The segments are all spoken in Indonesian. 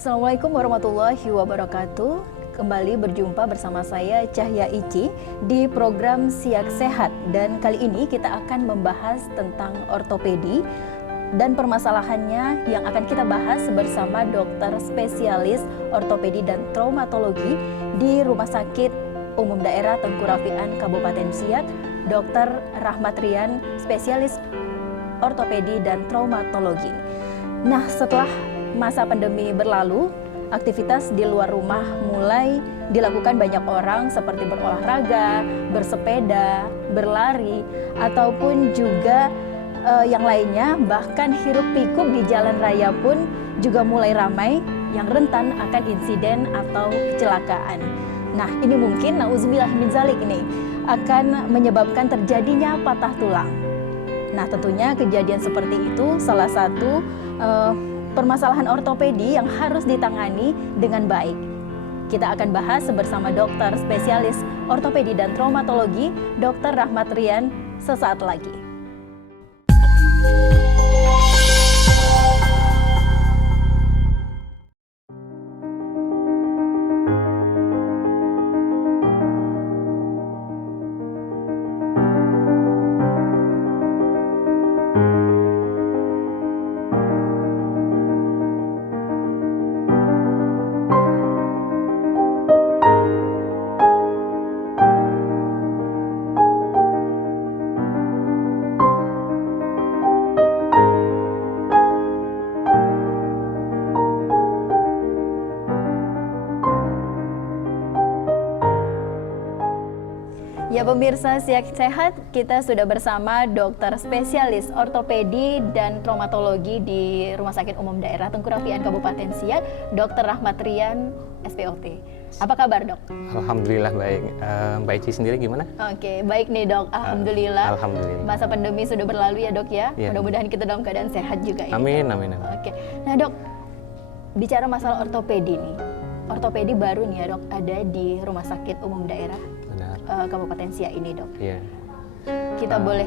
Assalamualaikum warahmatullahi wabarakatuh. Kembali berjumpa bersama saya Cahya Ici di program Siak Sehat, dan kali ini kita akan membahas tentang ortopedi dan permasalahannya yang akan kita bahas bersama dokter spesialis ortopedi dan traumatologi di Rumah Sakit Umum Daerah Tengku Rafian Kabupaten Siak, Dr. Rahmat Rian, spesialis ortopedi dan traumatologi. Nah, setelah masa pandemi berlalu, aktivitas di luar rumah mulai dilakukan banyak orang seperti berolahraga, bersepeda, berlari, ataupun juga yang lainnya. Bahkan hiruk-pikuk di jalan raya pun juga mulai ramai yang rentan akan insiden atau kecelakaan. Nah, ini mungkin nauzubillah min zalik ini akan menyebabkan terjadinya patah tulang. Nah, tentunya kejadian seperti itu salah satu permasalahan ortopedi yang harus ditangani dengan baik. Kita akan bahas bersama dokter spesialis ortopedi dan traumatologi, Dr. Rahmat Rian, sesaat lagi. Ya pemirsa Siak Sehat, kita sudah bersama dokter spesialis ortopedi dan traumatologi di Rumah Sakit Umum Daerah Tengku Rafian Kabupaten Siak, Dr. Rahmat Rian, SPOT. Apa kabar, Dok? Alhamdulillah baik. Mbak Ici sendiri gimana? Oke, baik nih, Dok. Alhamdulillah. Alhamdulillah. Masa pandemi sudah berlalu ya, Dok ya. Ya. Mudah-mudahan kita dalam keadaan sehat juga ya. Amin, amin, amin. Oke. Nah, Dok, bicara masalah ortopedi nih. Ortopedi baru nih ya, Dok, ada di Rumah Sakit Umum Daerah Kabupaten Siak ini, Dok. Iya. Kita boleh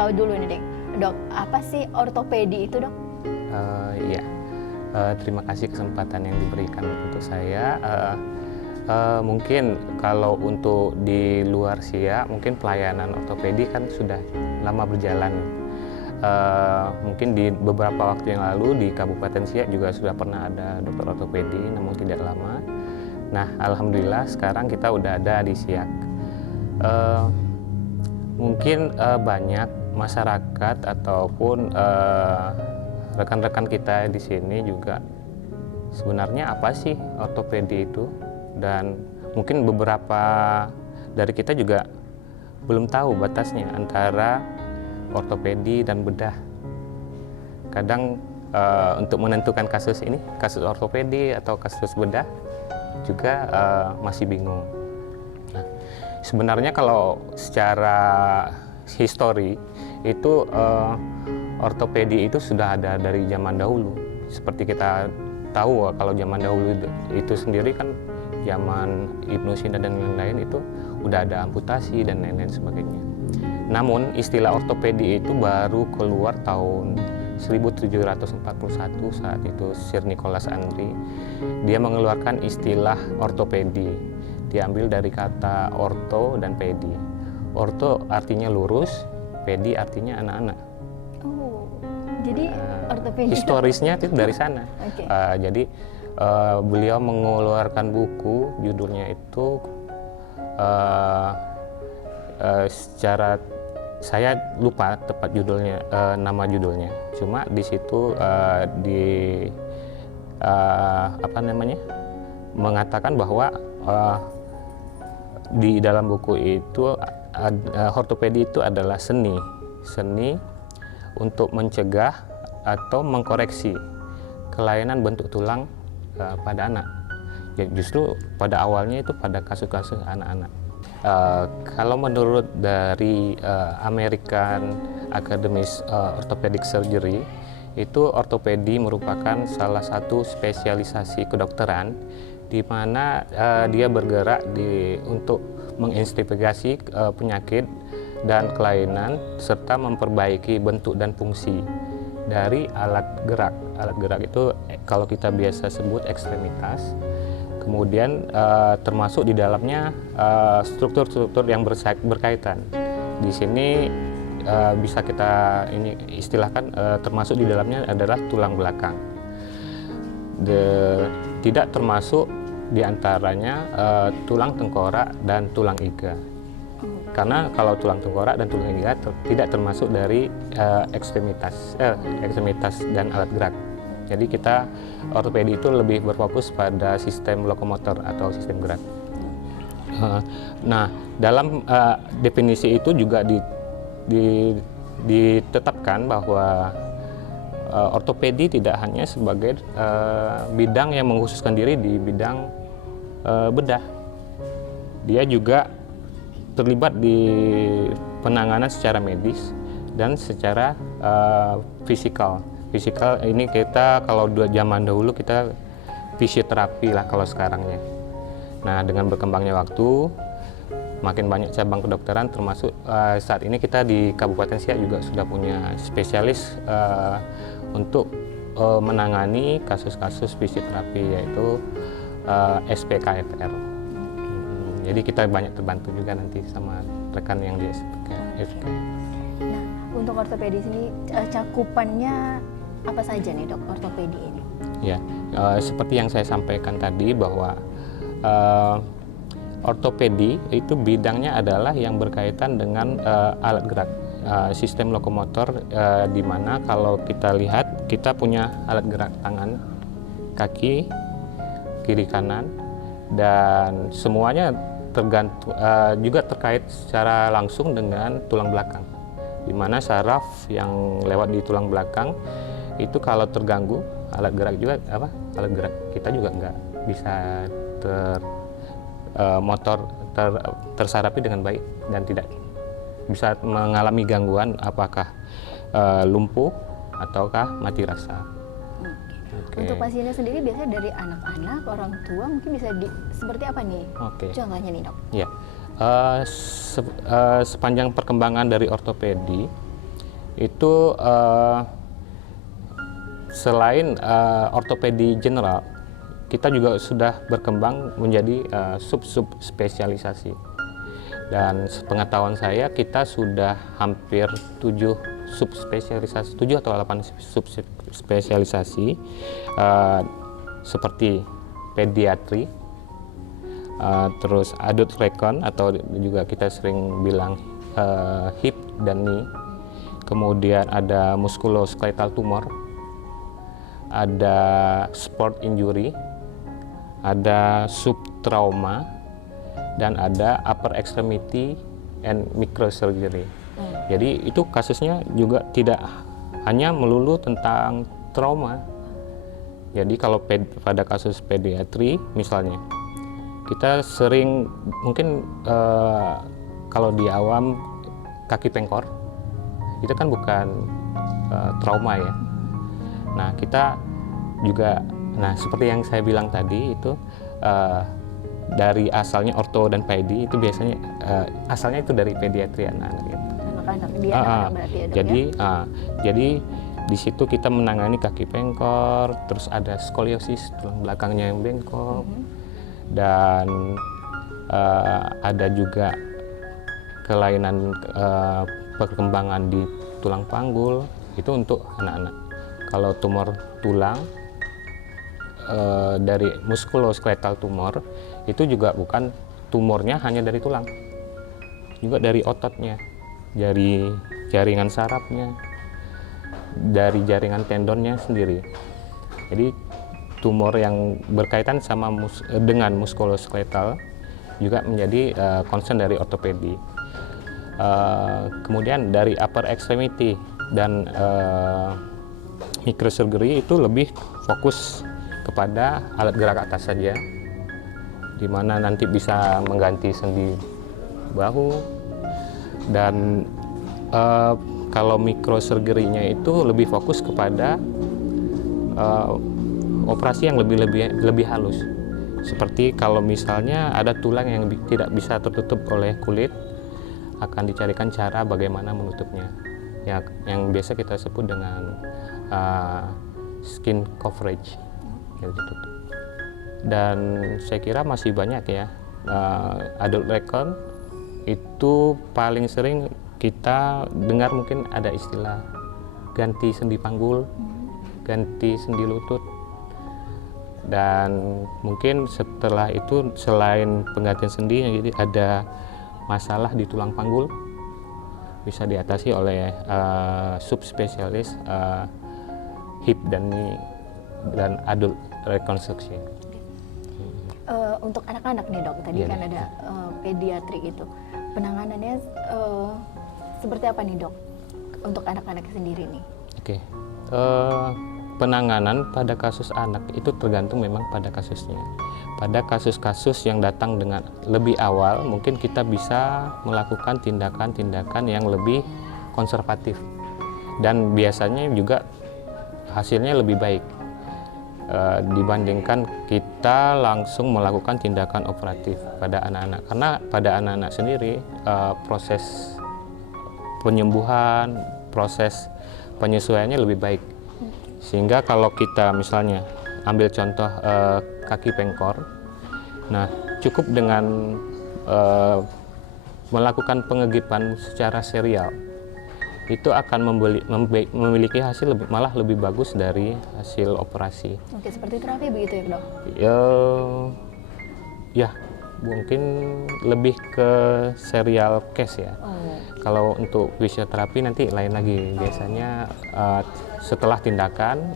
tahu dulu nih, Dok, apa sih ortopedi itu, Dok? Iya. Terima kasih kesempatan yang diberikan untuk saya. Mungkin kalau untuk di luar Siak, mungkin pelayanan ortopedi kan sudah lama berjalan. Mungkin di beberapa waktu yang lalu di Kabupaten Siak juga sudah pernah ada dokter ortopedi, namun tidak lama. Nah, alhamdulillah sekarang kita udah ada di Siak. Mungkin banyak masyarakat ataupun rekan-rekan kita di sini juga sebenarnya apa sih ortopedi itu, dan mungkin beberapa dari kita juga belum tahu batasnya antara ortopedi dan bedah. Kadang untuk menentukan kasus ini, kasus ortopedi atau kasus bedah juga masih bingung. Nah, sebenarnya kalau secara histori itu ortopedi itu sudah ada dari zaman dahulu. Seperti kita tahu kalau zaman dahulu itu sendiri kan zaman Ibnu Sina dan lain-lain itu udah ada amputasi dan lain-lain sebagainya. Namun istilah ortopedi itu baru keluar tahun 1741 saat itu Sir Nicholas Andri dia mengeluarkan istilah ortopedi. Diambil dari kata orto dan pedi. Orto artinya lurus, pedi artinya anak-anak. Oh, jadi ortopedi historisnya itu dari sana. Okay. Jadi beliau mengeluarkan buku, judulnya itu secara saya lupa tepat judulnya, nama judulnya. Cuma di situ mengatakan bahwa di dalam buku itu ortopedi itu adalah seni untuk mencegah atau mengkoreksi kelainan bentuk tulang pada anak. Ya, justru pada awalnya itu pada kasus-kasus anak-anak. Kalau menurut dari American Academy Orthopedic Surgery, itu ortopedi merupakan salah satu spesialisasi kedokteran di mana dia bergerak untuk menginvestigasi penyakit dan kelainan serta memperbaiki bentuk dan fungsi dari alat gerak. Alat gerak itu kalau kita biasa sebut ekstremitas. Kemudian termasuk di dalamnya struktur-struktur yang berkaitan. Di sini bisa kita ini istilahkan termasuk di dalamnya adalah tulang belakang. Tidak termasuk di antaranya tulang tengkorak dan tulang iga. Karena kalau tulang tengkorak dan tulang iga tidak termasuk dari ekstremitas dan alat gerak. Jadi kita ortopedi itu lebih berfokus pada sistem lokomotor atau sistem gerak. Nah, dalam definisi itu juga ditetapkan bahwa ortopedi tidak hanya sebagai bidang yang mengkhususkan diri di bidang bedah. Dia juga terlibat di penanganan secara medis dan secara fisikal. Fisikal ini kita kalau zaman dahulu kita fisioterapi lah kalau sekarangnya. Nah, dengan berkembangnya waktu, makin banyak cabang kedokteran, termasuk saat ini kita di Kabupaten Siak juga sudah punya spesialis untuk menangani kasus-kasus fisioterapi, yaitu SPKFR. Jadi kita banyak terbantu juga nanti sama rekan yang di SPKFR. Nah, untuk ortopedi ini cakupannya apa saja nih dok, ortopedi ini? Ya, seperti yang saya sampaikan tadi bahwa ortopedi itu bidangnya adalah yang berkaitan dengan alat gerak, sistem lokomotor, di mana kalau kita lihat kita punya alat gerak tangan, kaki, kiri kanan, dan semuanya juga terkait secara langsung dengan tulang belakang, di mana saraf yang lewat di tulang belakang itu kalau terganggu alat gerak alat gerak kita juga nggak bisa tersarapi dengan baik dan tidak bisa mengalami gangguan, apakah lumpuh ataukah mati rasa. Okay. Untuk pasiennya sendiri biasanya dari anak-anak, orang tua, mungkin bisa seperti apa nih? Contohnya nih dok? Ya, sepanjang perkembangan dari ortopedi itu selain ortopedi general, kita juga sudah berkembang menjadi sub-sub spesialisasi. Dan sepengetahuan saya kita sudah hampir 7 subspesialisasi, 7 atau 8 subspesialisasi seperti pediatri, terus adult recon atau juga kita sering bilang hip dan knee, kemudian ada musculoskeletal tumor, ada sport injury, ada subtrauma, dan ada upper extremity and microsurgery. Jadi itu kasusnya juga tidak hanya melulu tentang trauma. Jadi kalau pada kasus pediatri misalnya, kita sering mungkin kalau di awam kaki pengkor, itu kan bukan trauma ya. Nah kita juga, seperti yang saya bilang tadi itu dari asalnya orto dan pedi itu biasanya asalnya itu dari pediatri anak-anak gitu. Anak-anak dia anak-anak berarti ya, jadi ya? Jadi di situ kita menangani kaki pengkor, terus ada skoliosis tulang belakangnya yang bengkok, dan ada juga kelainan perkembangan di tulang panggul, itu untuk anak-anak. Kalau tumor tulang dari muskuloskeletal tumor itu juga bukan tumornya hanya dari tulang, juga dari ototnya, dari jaringan sarafnya, dari jaringan tendonnya sendiri. Jadi tumor yang berkaitan sama dengan muskuloskeletal juga menjadi concern dari ortopedi. Kemudian dari upper extremity dan microsurgery itu lebih fokus kepada alat gerak atas saja, di mana nanti bisa mengganti sendi bahu, dan kalau microsurgery-nya itu lebih fokus kepada operasi yang lebih halus. Seperti kalau misalnya ada tulang yang tidak bisa tertutup oleh kulit, akan dicarikan cara bagaimana menutupnya, ya, yang biasa kita sebut dengan skin coverage gitu. Dan saya kira masih banyak ya, adult recon itu paling sering kita dengar, mungkin ada istilah ganti sendi panggul, ganti sendi lutut. Dan mungkin setelah itu selain penggantian sendi, jadi ada masalah di tulang panggul, bisa diatasi oleh subspesialis hip dan knee dan adult reconstruction. Untuk anak-anak nih dok, tadi kan ada pediatri itu, penanganannya seperti apa nih dok untuk anak-anak sendiri nih? Oke. Penanganan pada kasus anak itu tergantung memang pada kasusnya. Pada kasus-kasus yang datang dengan lebih awal, mungkin kita bisa melakukan tindakan-tindakan yang lebih konservatif, dan biasanya juga hasilnya lebih baik dibandingkan kita langsung melakukan tindakan operatif pada anak-anak. Karena pada anak-anak sendiri proses penyembuhan, proses penyesuaiannya lebih baik. Sehingga kalau kita misalnya ambil contoh kaki pengkor, nah cukup dengan melakukan pengegipan secara serial, itu akan memiliki hasil malah lebih bagus dari hasil operasi. Oke, seperti terapi begitu ya dok? Ya, mungkin lebih ke serial case ya. Kalau untuk fisioterapi nanti lain lagi. Biasanya setelah tindakan,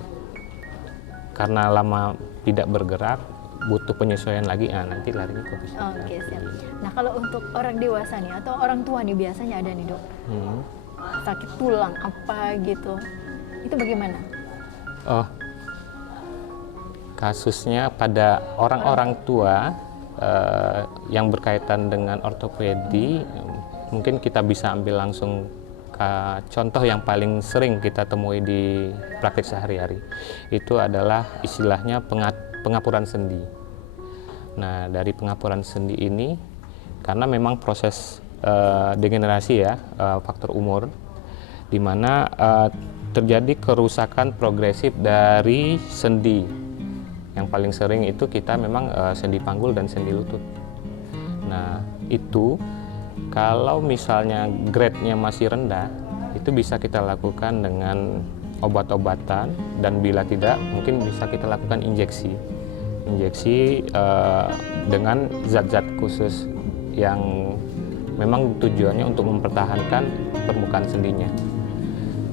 karena lama tidak bergerak, butuh penyesuaian lagi, nanti larinya ke fisioterapi. Oke, siap. Nah kalau untuk orang dewasa nih atau orang tua nih, biasanya ada nih dok, sakit tulang apa gitu, itu bagaimana? Kasusnya pada orang-orang tua yang berkaitan dengan ortopedi, mungkin kita bisa ambil langsung ke contoh yang paling sering kita temui di praktik sehari-hari. Itu adalah istilahnya pengapuran sendi. Nah, dari pengapuran sendi ini, karena memang proses degenerasi ya, faktor umur, di mana terjadi kerusakan progresif dari sendi. Yang paling sering itu kita memang sendi panggul dan sendi lutut. Nah, itu kalau misalnya grade-nya masih rendah, itu bisa kita lakukan dengan obat-obatan, dan bila tidak, mungkin bisa kita lakukan injeksi dengan zat-zat khusus yang memang tujuannya untuk mempertahankan permukaan sendinya.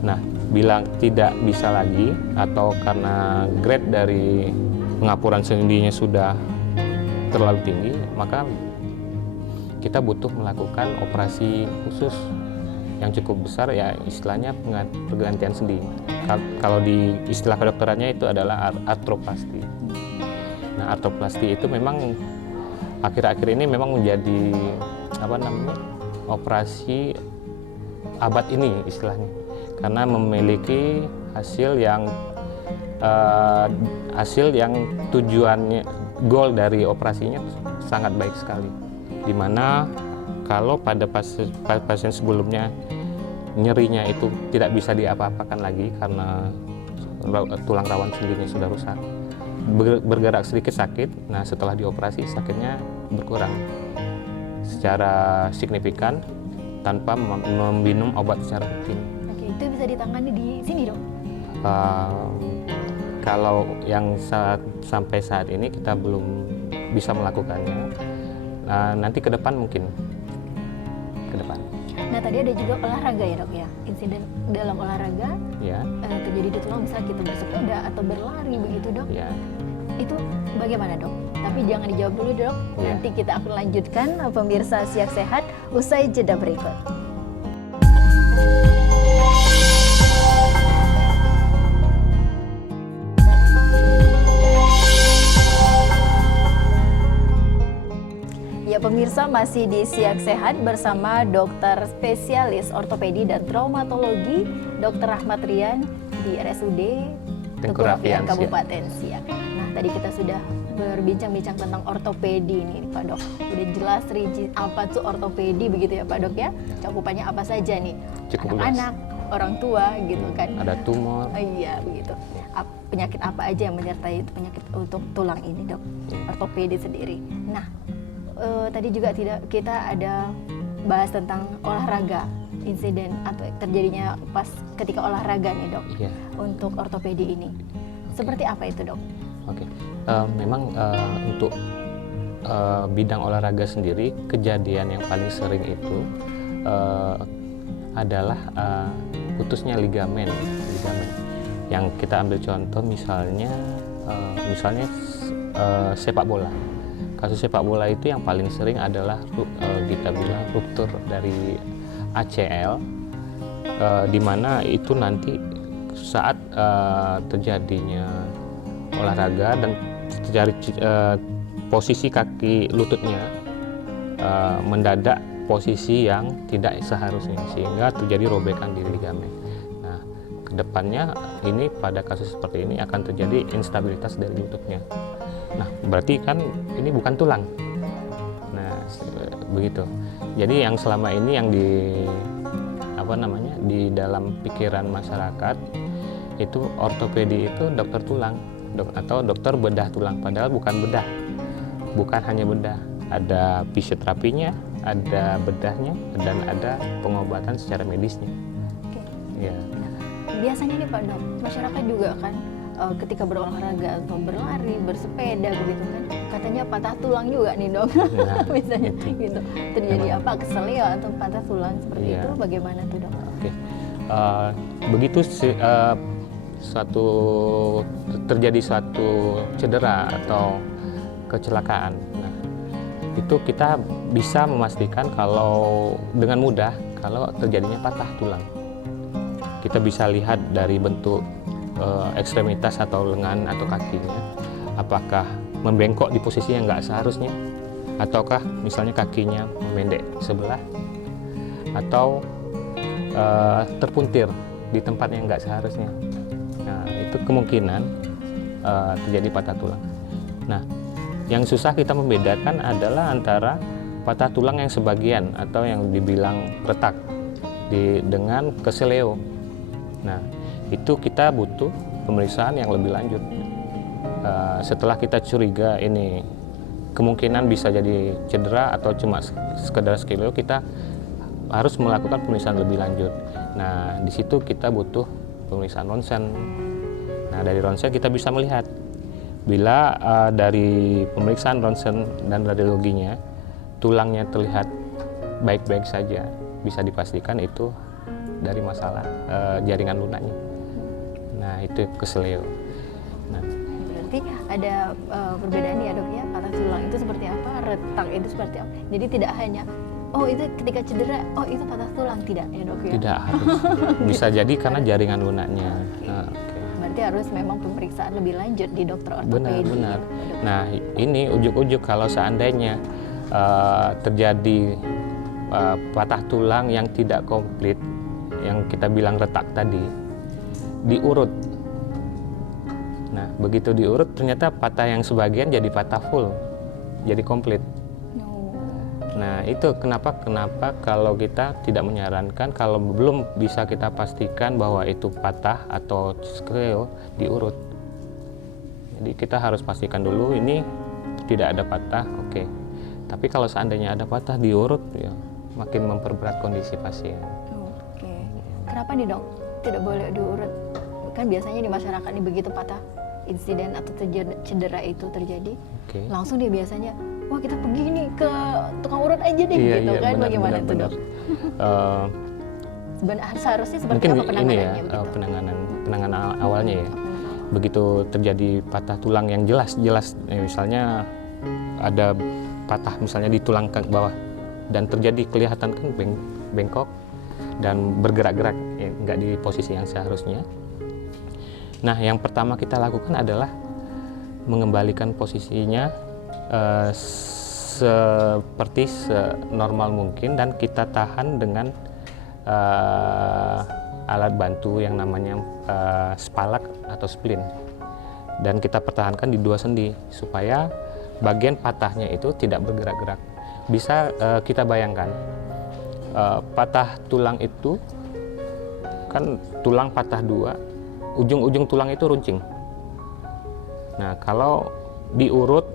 Nah, bila tidak bisa lagi atau karena grade dari pengapuran sendinya sudah terlalu tinggi, maka kita butuh melakukan operasi khusus yang cukup besar, ya istilahnya pergantian sendi. Kalau di istilah kedokterannya itu adalah artroplasti. Nah, artroplasti itu memang akhir-akhir ini memang menjadi operasi abad ini istilahnya, karena memiliki hasil yang tujuannya, goal dari operasinya sangat baik sekali. Dimana kalau pada pasien sebelumnya nyerinya itu tidak bisa diapa-apakan lagi karena tulang rawan sendinya sudah rusak, bergerak sedikit sakit. Nah, setelah dioperasi sakitnya berkurang secara signifikan tanpa meminum obat secara rutin. Oke, itu bisa ditangani di sini dok? Kalau yang sampai saat ini kita belum bisa melakukannya. Nanti ke depan mungkin ke depan. Nah, tadi ada juga olahraga ya dok ya, insiden dalam olahraga ya. Terjadi di tulang, misalnya kita bersepeda atau berlari begitu dok ya. Itu bagaimana dok? Tapi jangan dijawab dulu dok, nanti kita akan lanjutkan pemirsa Siak Sehat usai jeda berikut. Ya pemirsa, masih di Siak Sehat bersama dokter spesialis ortopedi dan traumatologi Dr. Rahmat Rian di RSUD Tengku Rafian Kabupaten Siak. Nah, tadi kita sudah berbincang-bincang tentang ortopedi nih Pak Dok. Udah jelas rinci apa tuh ortopedi begitu ya Pak Dok ya. Cakupannya apa saja nih? Anak-anak, orang tua gitu kan. Ada tumor. Iya begitu. Penyakit apa aja yang menyertai itu penyakit untuk tulang ini dok, ortopedi sendiri. Nah tadi juga kita ada bahas tentang olahraga, insiden atau terjadinya pas ketika olahraga nih dok, untuk ortopedi ini. Seperti apa itu dok? Oke, memang untuk bidang olahraga sendiri kejadian yang paling sering itu adalah putusnya ligamen. Yang kita ambil contoh misalnya sepak bola. Kasus sepak bola itu yang paling sering adalah kita bilang ruptur dari ACL, di mana itu nanti saat terjadinya olahraga dan terjadi posisi kaki lututnya mendadak posisi yang tidak seharusnya sehingga terjadi robekan di ligamen. Nah, kedepannya ini pada kasus seperti ini akan terjadi instabilitas dari lututnya. Nah, berarti kan ini bukan tulang. Nah, begitu. Jadi yang selama ini yang di dalam pikiran masyarakat itu ortopedi itu dokter tulang atau dokter bedah tulang, padahal bukan bedah. Bukan hanya bedah, ada fisioterapinya, ada bedahnya, dan ada pengobatan secara medisnya. Oke. Ya. Nah, biasanya nih Pak Dok, masyarakat juga kan ketika berolahraga atau berlari, bersepeda begitu kan, katanya patah tulang juga nih dok. Nah, misalnya gitu terjadi apa keselio atau patah tulang seperti itu, bagaimana tuh dok? Oke. Begitu terjadi suatu cedera atau kecelakaan, nah, itu kita bisa memastikan kalau dengan mudah kalau terjadinya patah tulang. Kita bisa lihat dari bentuk ekstremitas atau lengan atau kakinya, apakah membengkok di posisi yang nggak seharusnya, ataukah misalnya kakinya memendek sebelah, atau terpuntir di tempat yang nggak seharusnya. Nah, itu kemungkinan terjadi patah tulang. Nah, yang susah kita membedakan adalah antara patah tulang yang sebagian atau yang dibilang retak dengan keseleo. Nah, itu kita butuh pemeriksaan yang lebih lanjut. Setelah kita curiga ini kemungkinan bisa jadi cedera atau cuma sekedar skeleo, kita harus melakukan pemeriksaan lebih lanjut. Nah, di situ kita butuh pemeriksaan ronsen. Nah, dari ronsen kita bisa melihat bila dari pemeriksaan ronsen dan radiologinya tulangnya terlihat baik-baik saja, bisa dipastikan itu dari masalah jaringan lunaknya. Nah, itu keseleo. Nah, berarti ada perbedaan ya dok ya, patah tulang itu seperti apa, retak itu seperti apa. Jadi tidak hanya itu ketika cedera, itu patah tulang, tidak ya dok ya? Tidak harus. Bisa jadi karena jaringan lunaknya. Nah, berarti harus memang pemeriksaan lebih lanjut di dokter ortopedi. Benar. Nah, ini ujuk-ujuk kalau seandainya terjadi patah tulang yang tidak komplit, yang kita bilang retak tadi, diurut. Nah, begitu diurut ternyata patah yang sebagian jadi patah full, jadi komplit. Nah, itu kenapa kalau kita tidak menyarankan kalau belum bisa kita pastikan bahwa itu patah atau skeleo, diurut. Jadi kita harus pastikan dulu ini tidak ada patah, oke. Tapi kalau seandainya ada patah, diurut, ya makin memperberat kondisi pasien. Oke. Kenapa nih dok tidak boleh diurut? Kan biasanya di masyarakat ini begitu patah insiden atau cedera itu terjadi, langsung dia biasanya, wah kita pergi nih ke tukang urut aja deh, gitu kan. Bagaimana itu dok? Seharusnya seperti apa penanganannya? Penanganan awalnya ya. Begitu terjadi patah tulang yang jelas, misalnya ada patah misalnya di tulang bawah dan terjadi kelihatan kan bengkok dan bergerak-gerak, ya, nggak di posisi yang seharusnya. Nah, yang pertama kita lakukan adalah mengembalikan posisinya seperti senormal mungkin dan kita tahan dengan alat bantu yang namanya spalak atau splint, dan kita pertahankan di dua sendi supaya bagian patahnya itu tidak bergerak-gerak. Bisa kita bayangkan patah tulang itu kan tulang patah dua, ujung-ujung tulang itu runcing. Nah, kalau diurut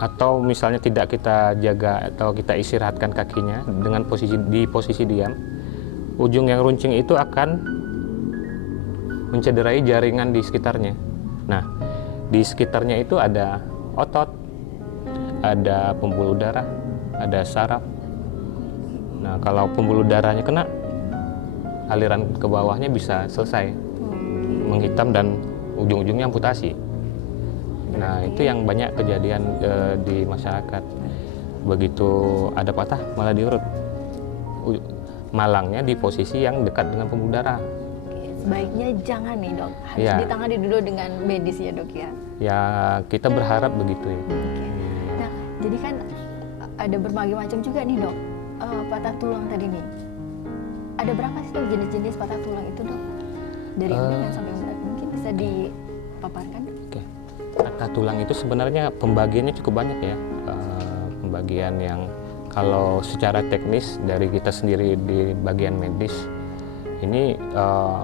atau misalnya tidak kita jaga atau kita istirahatkan kakinya dengan posisi diam, ujung yang runcing itu akan mencederai jaringan di sekitarnya. Nah, di sekitarnya itu ada otot, ada pembuluh darah, ada saraf. Nah, kalau pembuluh darahnya kena, aliran ke bawahnya bisa selesai, menghitam dan ujung-ujungnya amputasi. Nah, itu yang banyak kejadian di masyarakat. Begitu ada patah, malah diurut. Malangnya di posisi yang dekat dengan pembuluh darah. Sebaiknya jangan nih dok, harus Ya. ditangani dulu dengan medis ya dok ya. Ya, kita berharap begitu ya. Oke. Nah, jadi kan ada berbagai macam juga nih dok, patah tulang tadi nih. Ada berapa sih dok jenis-jenis patah tulang itu dok? Dari ringan sampai berat, mungkin bisa dipaparkan? Oke. Patah tulang itu sebenarnya pembagiannya cukup banyak ya. Pembagian yang kalau secara teknis dari kita sendiri di bagian medis, ini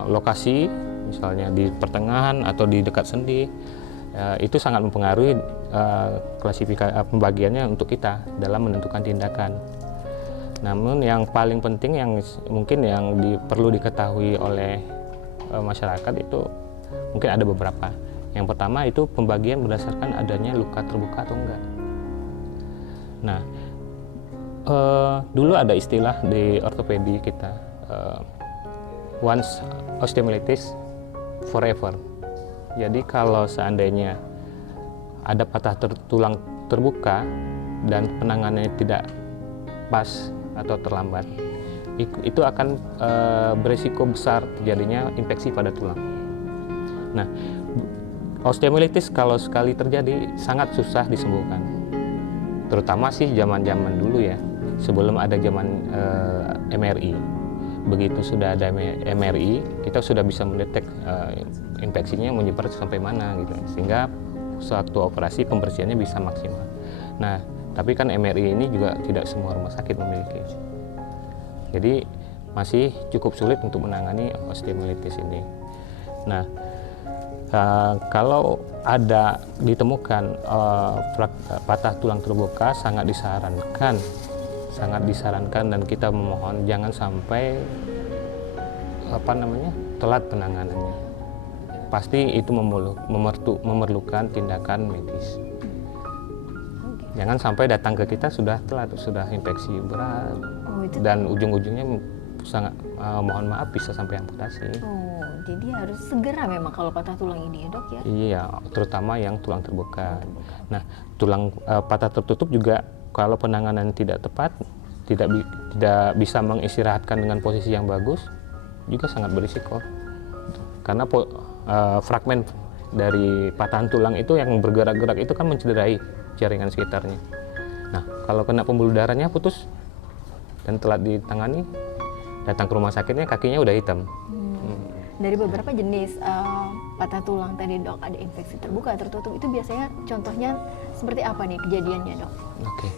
lokasi misalnya di pertengahan atau di dekat sendi, itu sangat mempengaruhi klasifikasi pembagiannya untuk kita dalam menentukan tindakan. Namun yang paling penting yang mungkin yang perlu diketahui oleh masyarakat itu mungkin ada beberapa. Yang pertama itu pembagian berdasarkan adanya luka terbuka atau enggak. Nah, dulu ada istilah di ortopedi kita, once osteomyelitis forever. Jadi kalau seandainya ada patah tulang terbuka dan penanganannya tidak pas atau terlambat, itu akan berisiko besar terjadinya infeksi pada tulang. Nah, osteomyelitis kalau sekali terjadi sangat susah disembuhkan, terutama sih zaman-zaman dulu ya, sebelum ada zaman MRI. Begitu sudah ada MRI, kita sudah bisa mendetek infeksinya menyebar sampai mana gitu, sehingga suatu operasi pembersihannya bisa maksimal. Nah, tapi kan MRI ini juga tidak semua rumah sakit memiliki. Jadi masih cukup sulit untuk menangani osteomyelitis ini. Nah, kalau ada ditemukan patah tulang terbuka, sangat disarankan dan kita memohon jangan sampai telat penanganannya. Pasti itu memerlukan tindakan medis. Jangan sampai datang ke kita sudah telat, sudah infeksi berat, dan ujung-ujungnya sangat mohon maaf bisa sampai amputasi. Oh, jadi harus segera memang kalau patah tulang ini ya dok ya? Iya, terutama yang tulang terbuka. Nah, tulang patah tertutup juga kalau penanganan tidak tepat, tidak bisa mengistirahatkan dengan posisi yang bagus, juga sangat berisiko. Karena fragmen dari patahan tulang itu yang bergerak-gerak itu kan mencederai jaringan sekitarnya. Nah, kalau kena pembuluh darahnya putus dan telat ditangani, datang ke rumah sakitnya kakinya udah hitam. Dari beberapa jenis patah tulang tadi dok, ada infeksi terbuka, tertutup, itu biasanya contohnya seperti apa nih kejadiannya dok? Oke.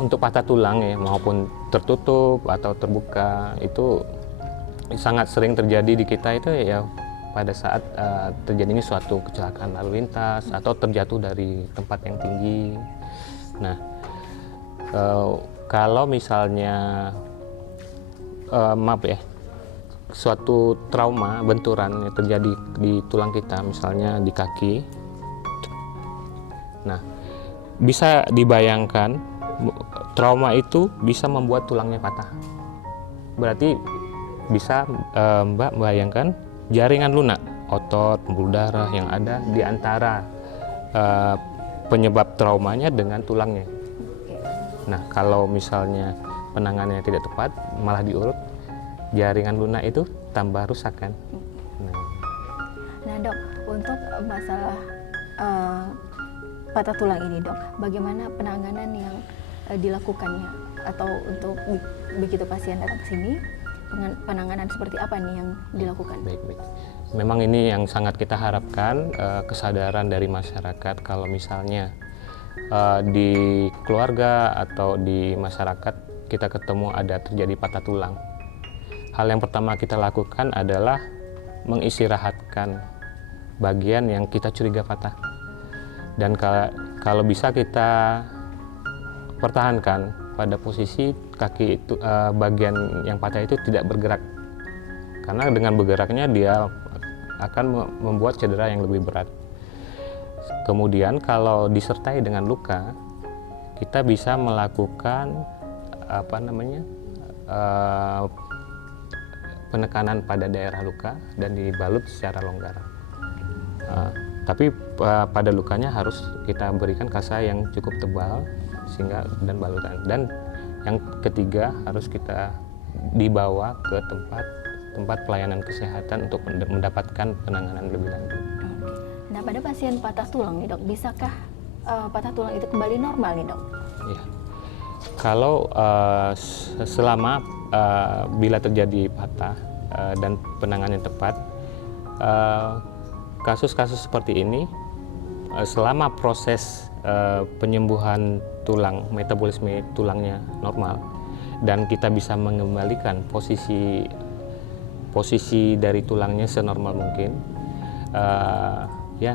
Untuk patah tulang ya maupun tertutup atau terbuka itu sangat sering terjadi di kita itu ya pada saat terjadinya suatu kecelakaan lalu lintas atau terjatuh dari tempat yang tinggi. Nah, kalau misalnya suatu trauma benturan yang terjadi di tulang kita, misalnya di kaki, nah bisa dibayangkan trauma itu bisa membuat tulangnya patah. Berarti bisa Mbak bayangkan jaringan lunak, otot, pembuluh darah yang ada di antara penyebab traumanya dengan tulangnya. Nah, kalau misalnya penanganannya tidak tepat, malah diurut, jaringan lunak itu tambah rusak kan. Nah dok, untuk masalah patah tulang ini dok, bagaimana penanganan yang dilakukannya? Atau untuk begitu pasien datang ke sini, penanganan seperti apa nih yang dilakukan? Baik. Memang ini yang sangat kita harapkan, kesadaran dari masyarakat kalau misalnya di keluarga atau di masyarakat kita ketemu ada terjadi patah tulang. hal yang pertama kita lakukan adalah mengistirahatkan bagian yang kita curiga patah. Dan kalau bisa kita pertahankan pada posisi kaki itu, bagian yang patah itu tidak bergerak. Karena dengan bergeraknya dia akan membuat cedera yang lebih berat. Kemudian kalau disertai dengan luka, kita bisa melakukan penekanan pada daerah luka dan dibalut secara longgar. Tapi pada lukanya harus kita berikan kasa yang cukup tebal sehingga dan balutan. Dan yang ketiga harus kita dibawa ke tempat pelayanan kesehatan untuk mendapatkan penanganan lebih lanjut. Nah, pada pasien patah tulang nih dok, bisakah patah tulang itu kembali normal nih dok? Ya. Kalau selama bila terjadi patah dan penanganan yang tepat, kasus-kasus seperti ini selama proses penyembuhan tulang, metabolisme tulangnya normal dan kita bisa mengembalikan posisi dari tulangnya senormal mungkin, ya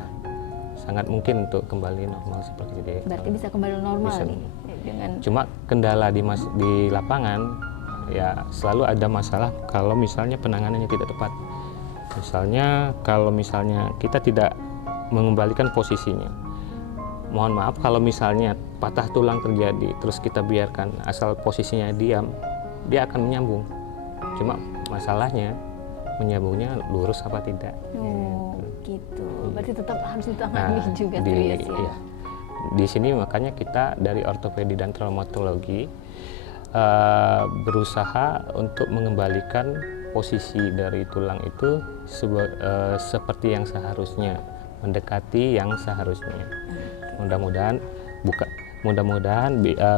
sangat mungkin untuk kembali normal seperti itu. Berarti bisa kembali normal bisa. nih dengan. Cuma kendala di lapangan ya selalu ada masalah kalau misalnya penanganannya tidak tepat. Misalnya kalau misalnya kita tidak mengembalikan posisinya. Mohon maaf kalau misalnya patah tulang terjadi terus kita biarkan asal posisinya diam, dia akan menyambung. Cuma masalahnya menyambungnya lurus apa tidak. Oh, gitu. Berarti tetap harus ditangani juga serius ya. Iya. Di sini makanya kita dari ortopedi dan traumatologi berusaha untuk mengembalikan posisi dari tulang itu seperti yang seharusnya, mendekati yang seharusnya. Mudah-mudahan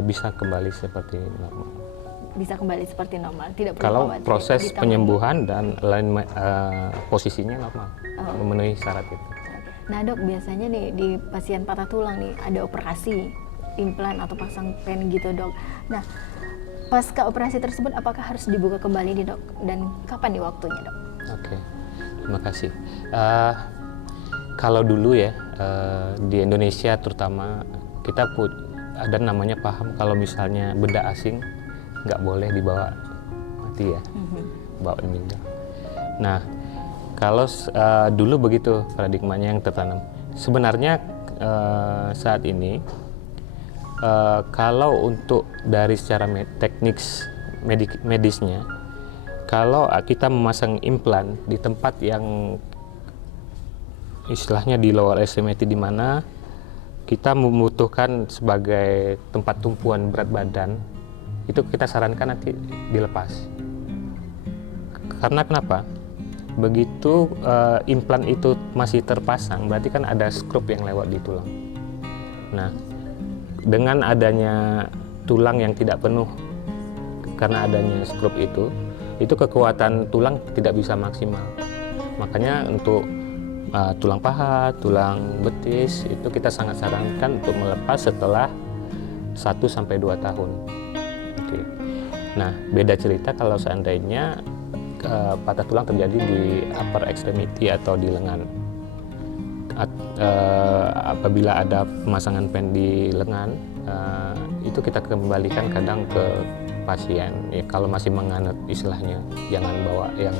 bisa kembali seperti normal. Bisa kembali seperti normal, tidak perlu Kalau khawatir, proses ditangani. penyembuhan dan posisinya normal, memenuhi syarat itu. Nah dok, biasanya nih di pasien patah tulang nih ada operasi implan atau pasang pen gitu dok. Nah pasca operasi tersebut apakah harus dibuka kembali nih dok, dan kapan nih waktunya dok? Oke, terima kasih. Kalau dulu ya di Indonesia terutama kita ada namanya paham kalau misalnya benda asing nggak boleh dibawa mati ya, bawa meninggal. Nah kalau dulu begitu paradigmanya yang tertanam. Sebenarnya saat ini kalau untuk dari secara medisnya, kalau kita memasang implan di tempat yang istilahnya di lower extremity di mana kita membutuhkan sebagai tempat tumpuan berat badan, itu kita sarankan nanti dilepas. Karena kenapa? Begitu implan itu masih terpasang, berarti kan ada skrup yang lewat di tulang. Nah, dengan adanya tulang yang tidak penuh karena adanya skrup itu kekuatan tulang tidak bisa maksimal. Makanya untuk tulang paha, tulang betis itu kita sangat sarankan untuk melepas setelah 1-2 tahun. Oke. Nah, beda cerita kalau seandainya patah tulang terjadi di upper extremity atau di lengan. Apabila ada pemasangan pen di lengan, itu kita kembalikan kadang ke pasien. Ya, kalau masih menganut istilahnya, jangan bawa yang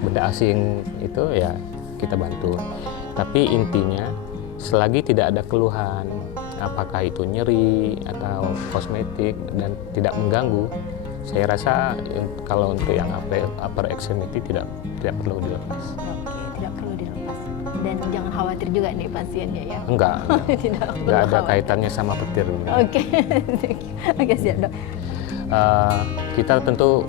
benda asing itu ya kita bantu. Tapi intinya selagi tidak ada keluhan, apakah itu nyeri atau kosmetik dan tidak mengganggu, saya rasa kalau untuk yang upper extremity tidak perlu dilepas. Oke, tidak perlu dilepas. Dan jangan khawatir juga nih pasiennya ya. Enggak Tidak ada kaitannya sama petir. Oke, oke siap dok. Kita tentu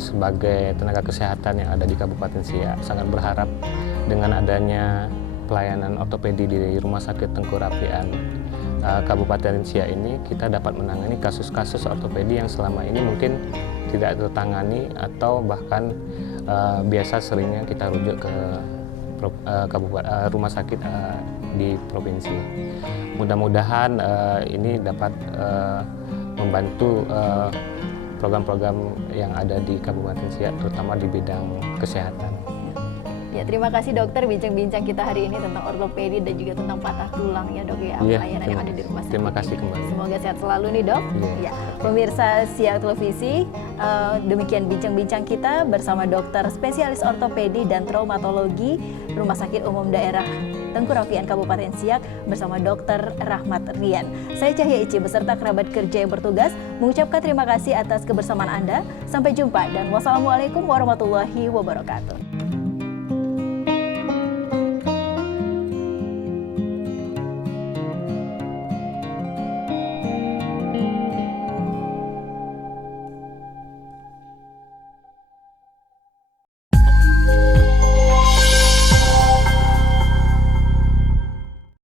sebagai tenaga kesehatan yang ada di Kabupaten Siak sangat berharap dengan adanya pelayanan ortopedi di Rumah Sakit Tengku Rapian Kabupaten Siak ini, kita dapat menangani kasus-kasus ortopedi yang selama ini mungkin tidak tertangani atau bahkan biasa seringnya kita rujuk ke rumah sakit di provinsi. Mudah-mudahan ini dapat membantu program-program yang ada di Kabupaten Siak, terutama di bidang kesehatan. Ya, terima kasih dokter bincang-bincang kita hari ini tentang ortopedi dan juga tentang patah tulang ya dok ya, Iya, pelayanan yang ada di rumah sakit. terima kasih kembali. Semoga sehat selalu nih dok. Iya. Ya, pemirsa Siak Televisi, demikian bincang-bincang kita bersama dokter spesialis ortopedi dan traumatologi Rumah Sakit Umum Daerah Tengku Rafian Kabupaten Siak bersama Dr. Rahmat Rian. Saya Cahya Ici beserta kerabat kerja yang bertugas mengucapkan terima kasih atas kebersamaan Anda. Sampai jumpa dan wassalamualaikum warahmatullahi wabarakatuh.